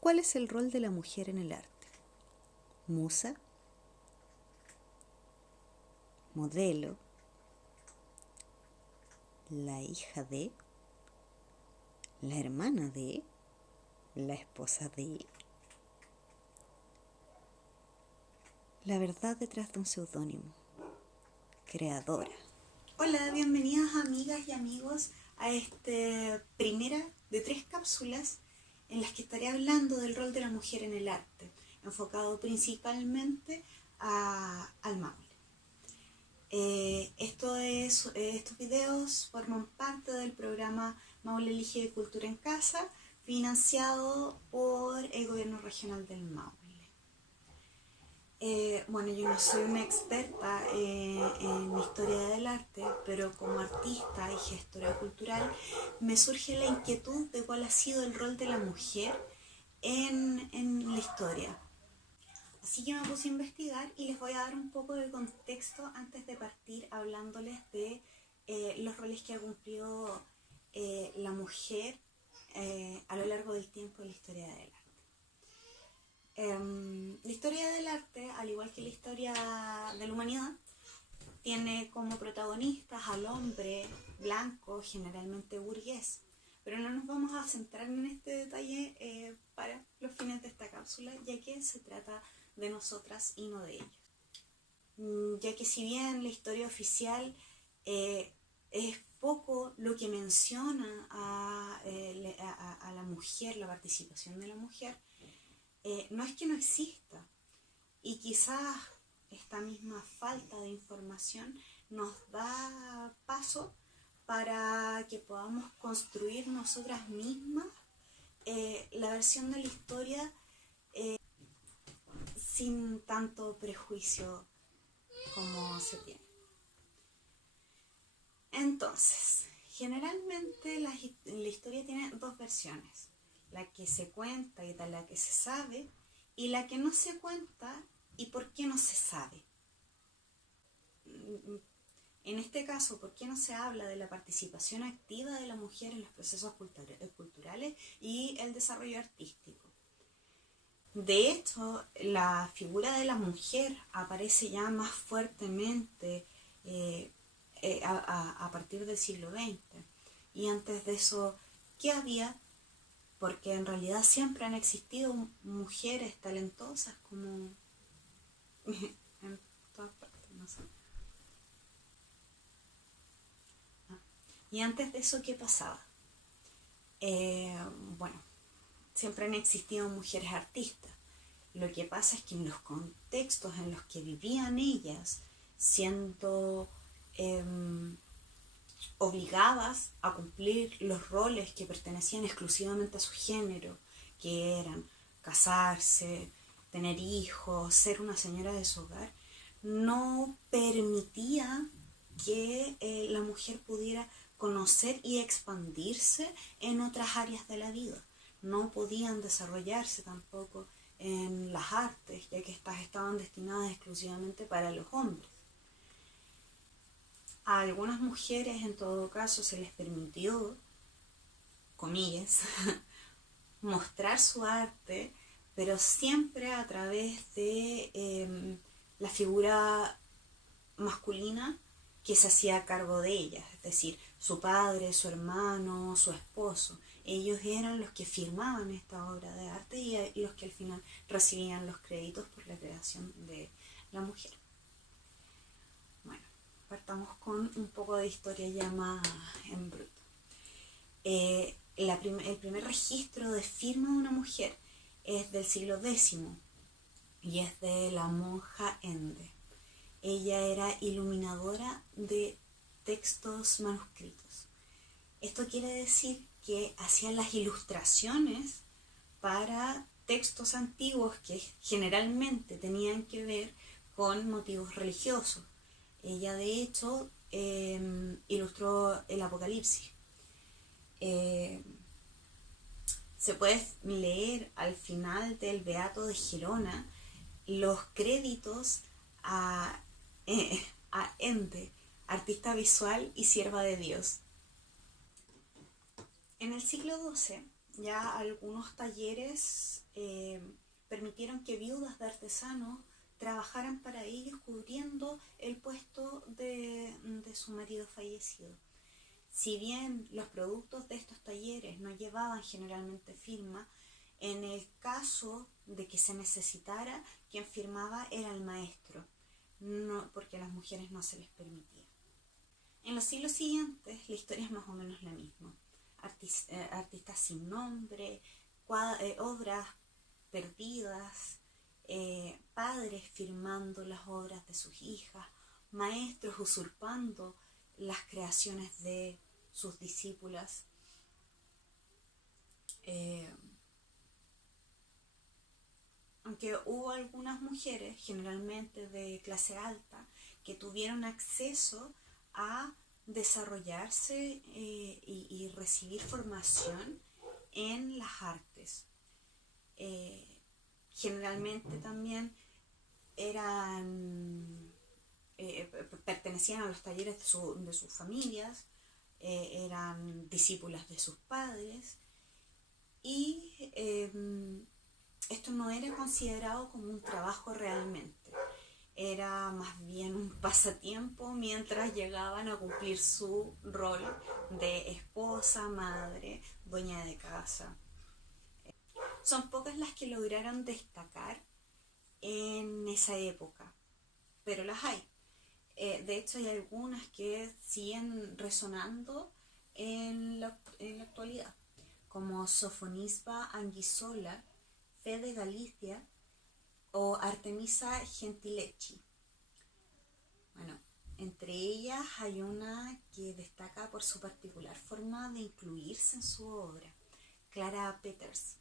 ¿Cuál es el rol de la mujer en el arte? Musa, modelo, la hija de, la hermana de, la esposa de. La verdad detrás de un seudónimo. Creadora. Hola, bienvenidas amigas y amigos a esta primera de 3 cápsulas en las que estaré hablando del rol de la mujer en el arte, enfocado principalmente al Maule. Estos videos forman parte del programa Maule Elige Cultura en Casa, financiado por el Gobierno Regional del Maule. Bueno, yo no soy una experta en historia del arte, pero como artista y gestora cultural me surge la inquietud de cuál ha sido el rol de la mujer en la historia. Así que me puse a investigar y les voy a dar un poco de contexto antes de partir hablándoles de los roles que ha cumplido la mujer a lo largo del tiempo en la historia del arte. La historia del arte, al igual que la historia de la humanidad, tiene como protagonistas al hombre blanco, generalmente burgués. Pero no nos vamos a centrar en este detalle para los fines de esta cápsula, ya que se trata de nosotras y no de ellos. Ya que si bien la historia oficial es poco lo que menciona a la mujer, la participación de la mujer, no es que no exista, y quizás esta misma falta de información nos da paso para que podamos construir nosotras mismas la versión de la historia sin tanto prejuicio como se tiene. Entonces, generalmente la historia tiene 2 versiones: la que se cuenta y de la que se sabe, y la que no se cuenta y por qué no se sabe. En este caso, ¿por qué no se habla de la participación activa de la mujer en los procesos culturales y el desarrollo artístico? De hecho, la figura de la mujer aparece ya más fuertemente a partir del siglo XX. Y antes de eso, ¿qué había? Porque en realidad siempre han existido mujeres talentosas como en todas partes, no sé. Y antes de eso, ¿qué pasaba? Bueno, siempre han existido mujeres artistas. Lo que pasa es que en los contextos en los que vivían ellas, siendo obligadas a cumplir los roles que pertenecían exclusivamente a su género, que eran casarse, tener hijos, ser una señora de su hogar, no permitía que la mujer pudiera conocer y expandirse en otras áreas de la vida. No podían desarrollarse tampoco en las artes, ya que estas estaban destinadas exclusivamente para los hombres. A algunas mujeres, en todo caso, se les permitió, comillas, mostrar su arte, pero siempre a través de la figura masculina que se hacía cargo de ellas, es decir, su padre, su hermano, su esposo. Ellos eran los que firmaban esta obra de arte y los que al final recibían los créditos por la creación de la mujer. Bueno, partamos con un poco de historia ya más en bruto. El primer registro de firma de una mujer es del siglo X y es de la monja Ende. Ella era iluminadora de textos manuscritos. Esto quiere decir que hacía las ilustraciones para textos antiguos que generalmente tenían que ver con motivos religiosos. Ella de hecho ilustró el Apocalipsis. Se puede leer al final del Beato de Gerona los créditos a Ende, artista visual y sierva de Dios. En el siglo XII ya algunos talleres permitieron que viudas de artesanos trabajaran para ellos cubriendo el puesto de su marido fallecido. Si bien los productos de estos talleres no llevaban generalmente firma, en el caso de que se necesitara, quien firmaba era el maestro, no, porque a las mujeres no se les permitía. En los siglos siguientes la historia es más o menos la misma. Artistas sin nombre, obras perdidas, padres firmando las obras de sus hijas, maestros usurpando las creaciones de sus discípulas. Aunque hubo algunas mujeres, generalmente de clase alta, que tuvieron acceso a desarrollarse y recibir formación en las artes. Generalmente también pertenecían a los talleres de sus familias, eran discípulas de sus padres, y esto no era considerado como un trabajo realmente, era más bien un pasatiempo mientras llegaban a cumplir su rol de esposa, madre, dueña de casa. Son pocas las que lograron destacar en esa época, pero las hay. De hecho, hay algunas que siguen resonando en la actualidad, como Sofonisba Anguissola, Fe de Galicia o Artemisa Gentileschi. Bueno, entre ellas hay una que destaca por su particular forma de incluirse en su obra, Clara Peters,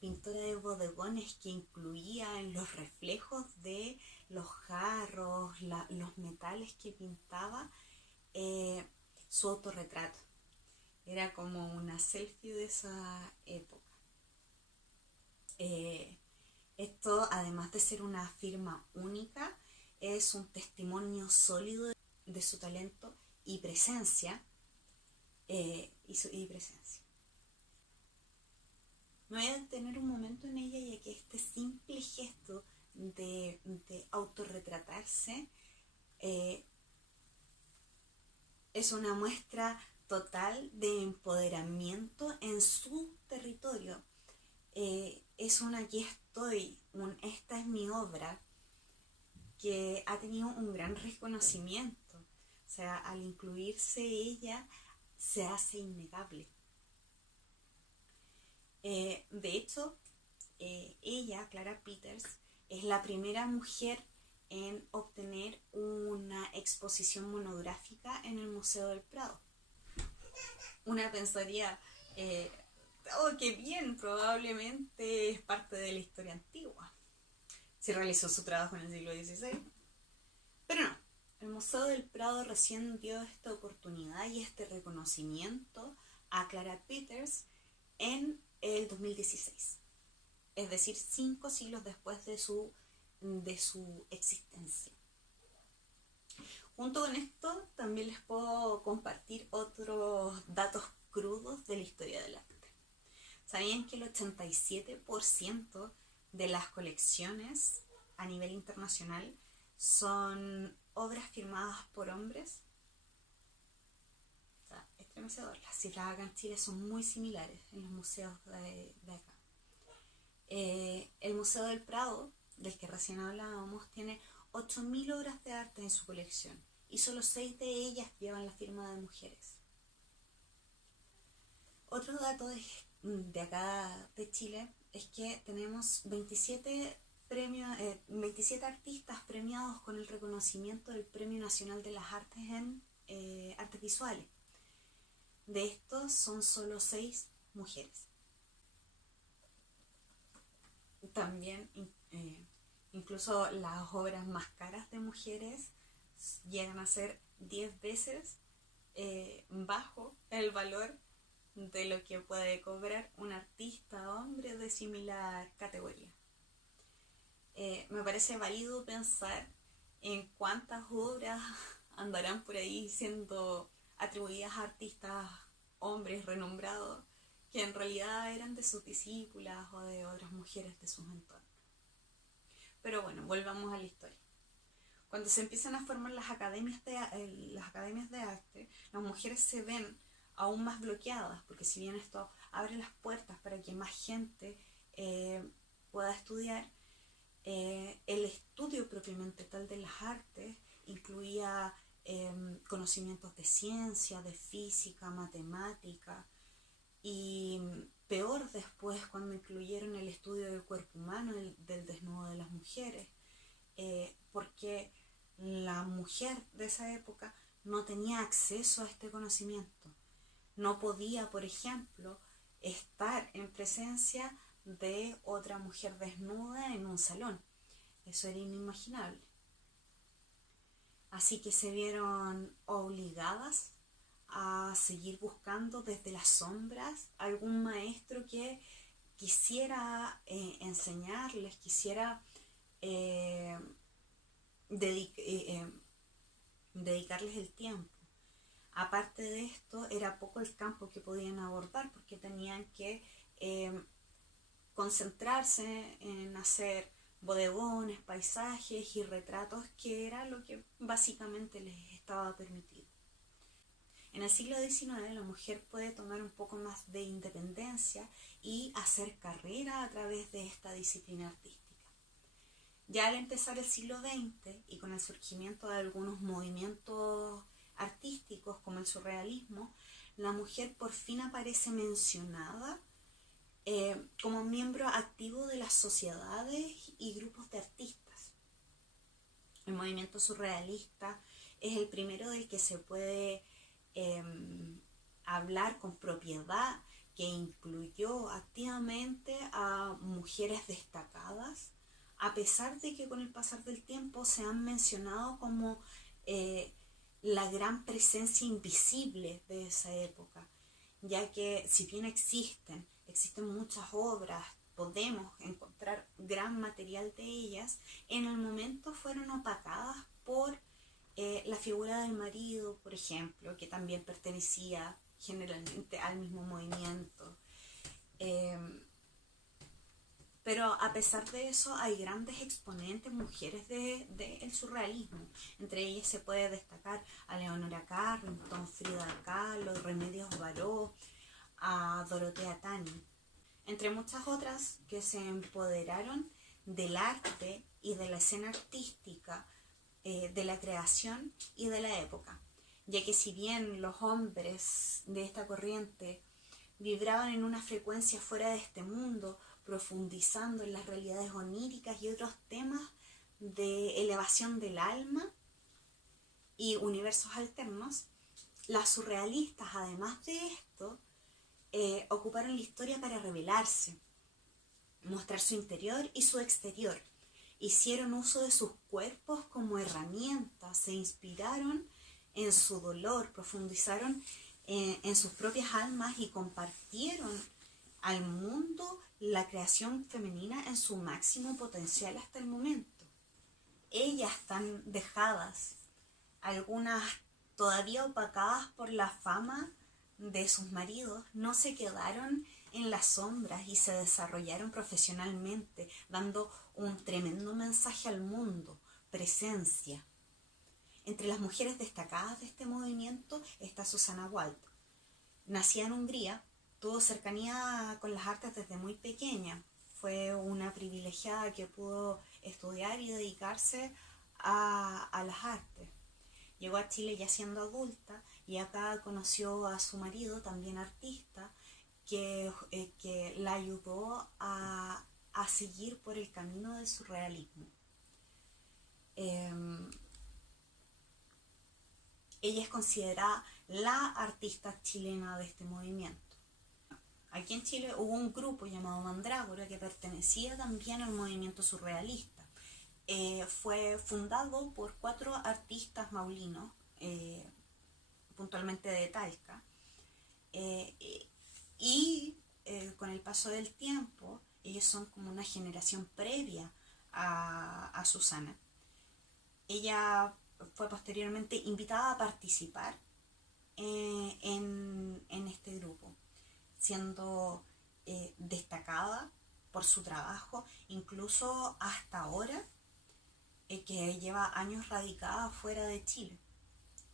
pintora de bodegones que incluía en los reflejos de los jarros, los metales que pintaba, su autorretrato. Era como una selfie de esa época. Esto, además de ser una firma única, es un testimonio sólido de su talento y presencia. Me voy a detener un momento en ella, ya que este simple gesto de autorretratarse es una muestra total de empoderamiento en su territorio. Es un aquí estoy, esta es mi obra, que ha tenido un gran reconocimiento. O sea, al incluirse ella, se hace innegable. De hecho, ella, Clara Peters, es la primera mujer en obtener una exposición monográfica en el Museo del Prado. Una pensaría, oh, qué bien, probablemente es parte de la historia antigua, si realizó su trabajo en el siglo XVI. Pero no, el Museo del Prado recién dio esta oportunidad y este reconocimiento a Clara Peters en el 2016, es decir, 5 siglos después de su existencia. Junto con esto, también les puedo compartir otros datos crudos de la historia del arte. ¿Sabían que el 87% de las colecciones a nivel internacional son obras firmadas por hombres? O sea, estremecedor. Las cifras acá en Chile son muy similares en los museos de acá. El Museo del Prado, del que recién hablábamos, tiene 8.000 obras de arte en su colección y solo 6 de ellas llevan la firma de mujeres. Otro dato de acá de Chile es que tenemos 27 artistas premiados con el reconocimiento del Premio Nacional de las Artes en Artes Visuales. De estos son solo 6 mujeres. También incluso las obras más caras de mujeres llegan a ser 10 veces bajo el valor de lo que puede cobrar un artista hombre de similar categoría. Me parece válido pensar en cuántas obras andarán por ahí siendo atribuidas a artistas hombres renombrados que en realidad eran de sus discípulas o de otras mujeres de sus entornos. Pero bueno, volvamos a la historia. Cuando se empiezan a formar las academias de arte, las mujeres se ven aún más bloqueadas, porque si bien esto abre las puertas para que más gente pueda estudiar, el estudio propiamente tal de las artes incluía conocimientos de ciencia, de física, matemática, y peor después cuando incluyeron el estudio del cuerpo humano, del desnudo de las mujeres, porque la mujer de esa época no tenía acceso a este conocimiento. No podía, por ejemplo, estar en presencia de otra mujer desnuda en un salón. Eso era inimaginable. Así que se vieron obligadas a seguir buscando desde las sombras algún maestro que quisiera enseñarles, quisiera dedicarles el tiempo. Aparte de esto, era poco el campo que podían abordar porque tenían que concentrarse en hacer bodegones, paisajes y retratos, que era lo que básicamente les estaba permitido. En el siglo XIX la mujer puede tomar un poco más de independencia y hacer carrera a través de esta disciplina artística. Ya al empezar el siglo XX y con el surgimiento de algunos movimientos artísticos como el surrealismo, la mujer por fin aparece mencionada como miembro activo de las sociedades y grupos de artistas. El movimiento surrealista es el primero del que se puede hablar con propiedad, que incluyó activamente a mujeres destacadas, a pesar de que con el pasar del tiempo se han mencionado como la gran presencia invisible de esa época, ya que si bien existen muchas obras, podemos encontrar gran material de ellas, en el momento fueron opacadas por la figura del marido, por ejemplo, que también pertenecía generalmente al mismo movimiento. Pero a pesar de eso hay grandes exponentes mujeres del surrealismo. Entre ellas se puede destacar a Leonora Carrington, Frida Kahlo, Remedios Varó, a Dorotea Tani, entre muchas otras que se empoderaron del arte y de la escena artística, de la creación y de la época, ya que si bien los hombres de esta corriente vibraban en una frecuencia fuera de este mundo, profundizando en las realidades oníricas y otros temas de elevación del alma y universos alternos, las surrealistas, además de esto, ocuparon la historia para revelarse, mostrar su interior y su exterior. Hicieron uso de sus cuerpos como herramientas, se inspiraron en su dolor, profundizaron en sus propias almas y compartieron al mundo la creación femenina en su máximo potencial hasta el momento. Ellas están dejadas, algunas todavía opacadas por la fama de sus maridos, no se quedaron en las sombras y se desarrollaron profesionalmente, dando un tremendo mensaje al mundo, presencia. Entre las mujeres destacadas de este movimiento está Susana Wald. Nacida en Hungría, tuvo cercanía con las artes desde muy pequeña. Fue una privilegiada que pudo estudiar y dedicarse a las artes. Llegó a Chile ya siendo adulta y acá conoció a su marido, también artista, que la ayudó a seguir por el camino del surrealismo. Ella es considerada la artista chilena de este movimiento. Aquí en Chile hubo un grupo llamado Mandrágora que pertenecía también al movimiento surrealista. Fue fundado por 4 artistas maulinos, puntualmente de Talca, y con el paso del tiempo, ellos son como una generación previa a Susana. Ella fue posteriormente invitada a participar en este grupo. siendo destacada por su trabajo, incluso hasta ahora, que lleva años radicada fuera de Chile.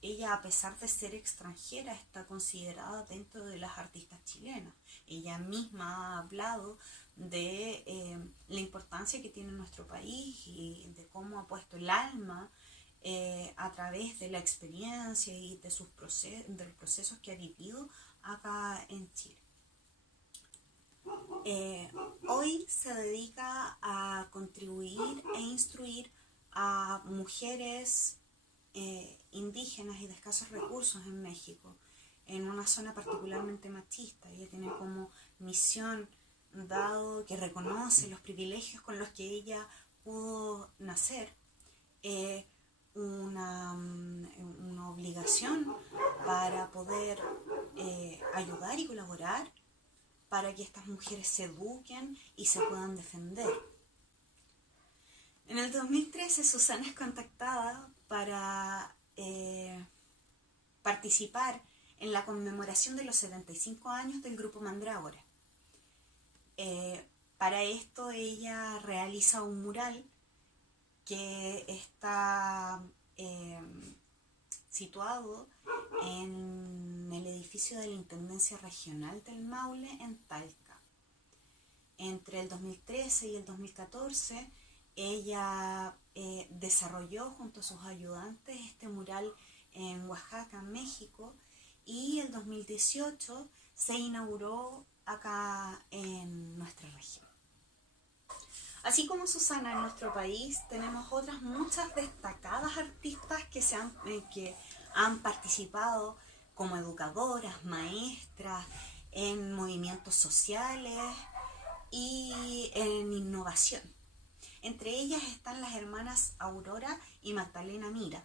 Ella, a pesar de ser extranjera, está considerada dentro de las artistas chilenas. Ella misma ha hablado de la importancia que tiene nuestro país y de cómo ha puesto el alma a través de la experiencia y de de los procesos que ha vivido acá en Chile. Hoy se dedica a contribuir e instruir a mujeres indígenas y de escasos recursos en México, en una zona particularmente machista. Ella tiene como misión, dado que reconoce los privilegios con los que ella pudo nacer, una obligación para poder ayudar y colaborar para que estas mujeres se eduquen y se puedan defender. En el 2013 Susana es contactada para participar en la conmemoración de los 75 años del grupo Mandrágora. Para esto ella realiza un mural que está situado en el edificio de la Intendencia Regional del Maule en Talca. Entre el 2013 y el 2014 ella desarrolló junto a sus ayudantes este mural en Oaxaca, México, y el 2018 se inauguró acá en nuestra región. Así como Susana, en nuestro país tenemos otras muchas destacadas artistas que han participado como educadoras, maestras, en movimientos sociales y en innovación. Entre ellas están las hermanas Aurora y Magdalena Mira.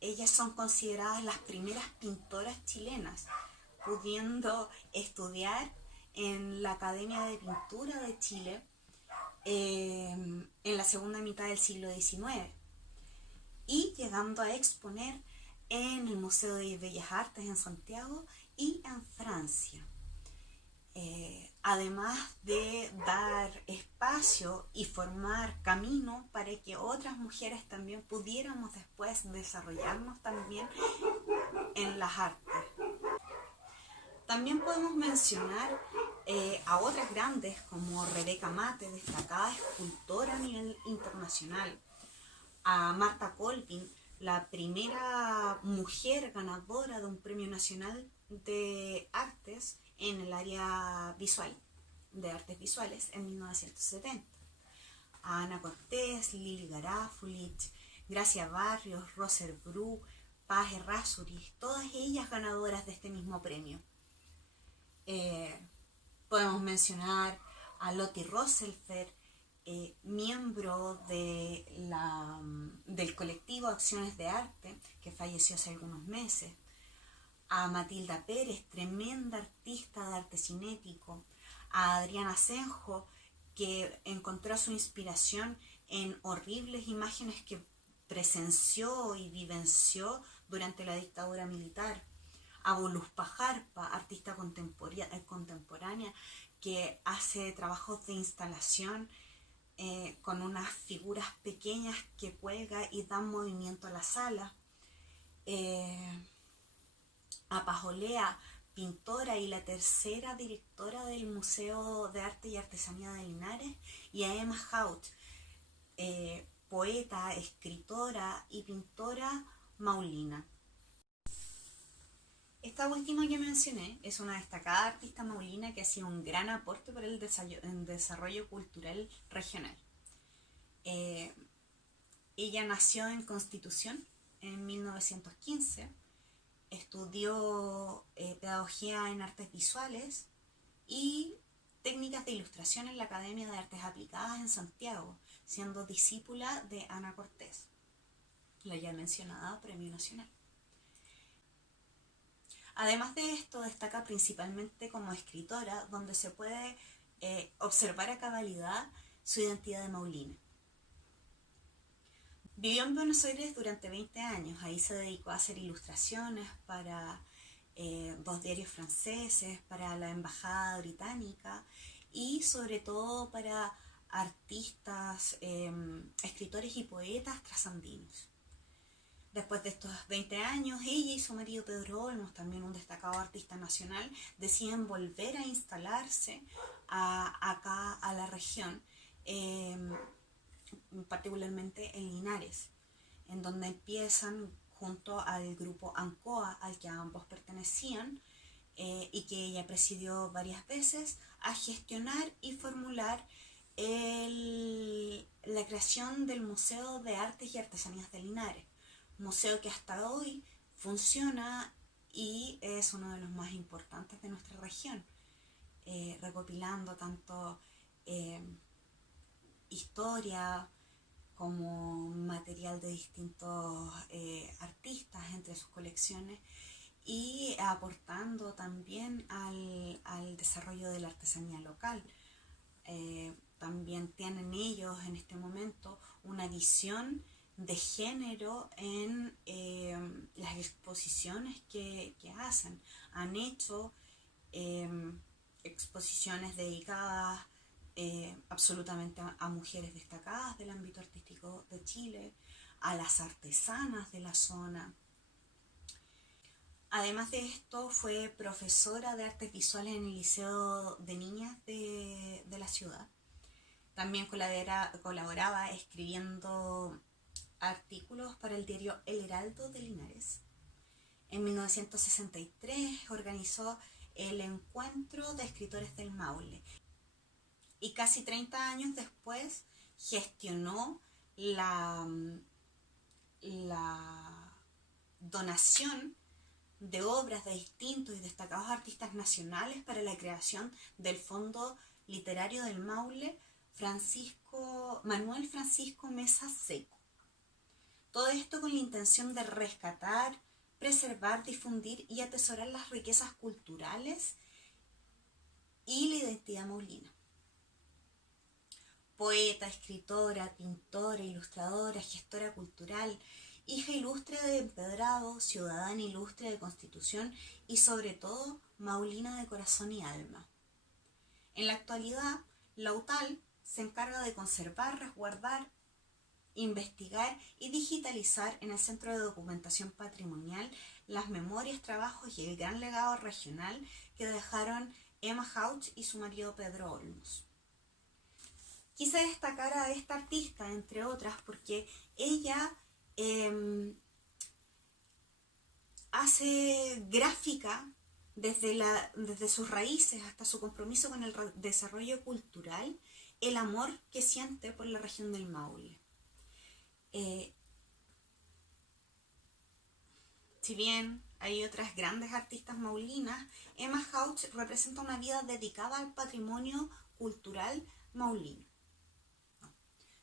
Ellas son consideradas las primeras pintoras chilenas, pudiendo estudiar en la Academia de Pintura de Chile en la segunda mitad del siglo XIX y llegando a exponer en el Museo de Bellas Artes en Santiago y en Francia. Además de dar espacio y formar camino para que otras mujeres también pudiéramos después desarrollarnos también en las artes. También podemos mencionar a otras grandes como Rebeca Mate, destacada escultora a nivel internacional, a Marta Colvin, la primera mujer ganadora de un premio nacional de artes en el área visual, de artes visuales, en 1970. A Ana Cortés, Lili Garafulich, Gracia Barrios, Roser Bru, Paz Errázuriz, todas ellas ganadoras de este mismo premio. Podemos mencionar a Lotti Roselfer, miembro del colectivo Acciones de Arte, que falleció hace algunos meses, a Matilda Pérez, tremenda artista de arte cinético, a Adriana Senjo, que encontró su inspiración en horribles imágenes que presenció y vivenció durante la dictadura militar, a Voluspa Jarpa, artista contemporánea que hace trabajos de instalación con unas figuras pequeñas que cuelga y dan movimiento a la sala, a Pajolea, pintora y la tercera directora del Museo de Arte y Artesanía de Linares, y a Emma Haut, poeta, escritora y pintora maulina. Esta última que mencioné es una destacada artista maulina que ha sido un gran aporte para el desarrollo cultural regional. Ella nació en Constitución en 1915, estudió pedagogía en artes visuales y técnicas de ilustración en la Academia de Artes Aplicadas en Santiago, siendo discípula de Ana Cortés, la ya mencionada Premio Nacional. Además de esto, destaca principalmente como escritora, donde se puede observar a cabalidad su identidad de maulina. Vivió en Buenos Aires durante 20 años, ahí se dedicó a hacer ilustraciones para 2 diarios franceses, para la embajada británica y sobre todo para artistas, escritores y poetas trasandinos. Después de estos 20 años, ella y su marido Pedro Olmos, también un destacado artista nacional, deciden volver a instalarse acá a la región, particularmente en Linares, en donde empiezan junto al grupo ANCOA, al que ambos pertenecían, y que ella presidió varias veces, a gestionar y formular la creación del Museo de Artes y Artesanías de Linares, museo que hasta hoy funciona y es uno de los más importantes de nuestra región, recopilando tanto historia como material de distintos artistas entre sus colecciones y aportando también al desarrollo de la artesanía local. También tienen ellos en este momento una visión de género en las exposiciones que hacen. Han hecho exposiciones dedicadas absolutamente a mujeres destacadas del ámbito artístico de Chile, a las artesanas de la zona. Además de esto, fue profesora de artes visuales en el Liceo de Niñas de la ciudad. También colaboraba escribiendo artículos para el diario El Heraldo de Linares. En 1963 organizó el Encuentro de Escritores del Maule y casi 30 años después gestionó la donación de obras de distintos y destacados artistas nacionales para la creación del Fondo Literario del Maule Manuel Francisco Mesa Seco. Todo esto con la intención de rescatar, preservar, difundir y atesorar las riquezas culturales y la identidad maulina. Poeta, escritora, pintora, ilustradora, gestora cultural, hija ilustre de empedrado, ciudadana ilustre de Constitución y sobre todo maulina de corazón y alma. En la actualidad, la UTAL se encarga de conservar, resguardar, investigar y digitalizar en el Centro de Documentación Patrimonial las memorias, trabajos y el gran legado regional que dejaron Emma Hauch y su marido Pedro Olmos. Quise destacar a esta artista, entre otras, porque ella hace gráfica desde sus raíces hasta su compromiso con el desarrollo cultural, el amor que siente por la región del Maule. Si bien hay otras grandes artistas maulinas, Emma Hauch representa una vida dedicada al patrimonio cultural maulino.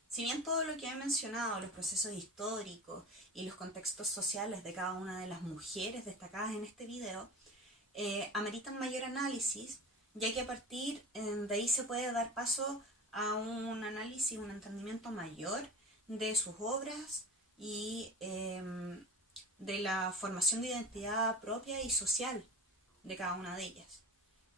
Si bien todo lo que he mencionado, los procesos históricos y los contextos sociales de cada una de las mujeres destacadas en este video, ameritan mayor análisis, ya que a partir de ahí se puede dar paso a un análisis, un entendimiento mayor de sus obras y de la formación de identidad propia y social de cada una de ellas.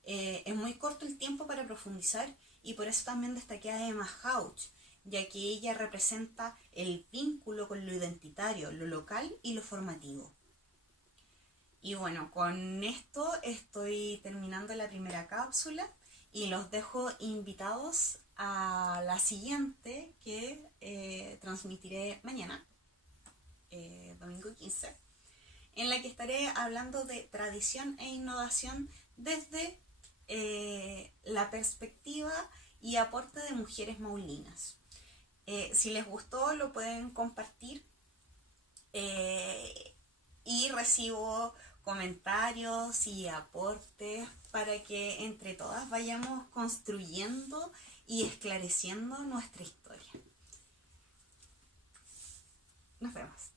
Es muy corto el tiempo para profundizar y por eso también destaqué a Emma Hauch, ya que ella representa el vínculo con lo identitario, lo local y lo formativo. Y bueno, con esto estoy terminando la primera cápsula y los dejo invitados a la siguiente que transmitiré mañana, domingo 15, en la que estaré hablando de tradición e innovación desde la perspectiva y aporte de mujeres maulinas. Si les gustó, lo pueden compartir y recibo comentarios y aportes para que entre todas vayamos construyendo y esclareciendo nuestra historia. Nos vemos.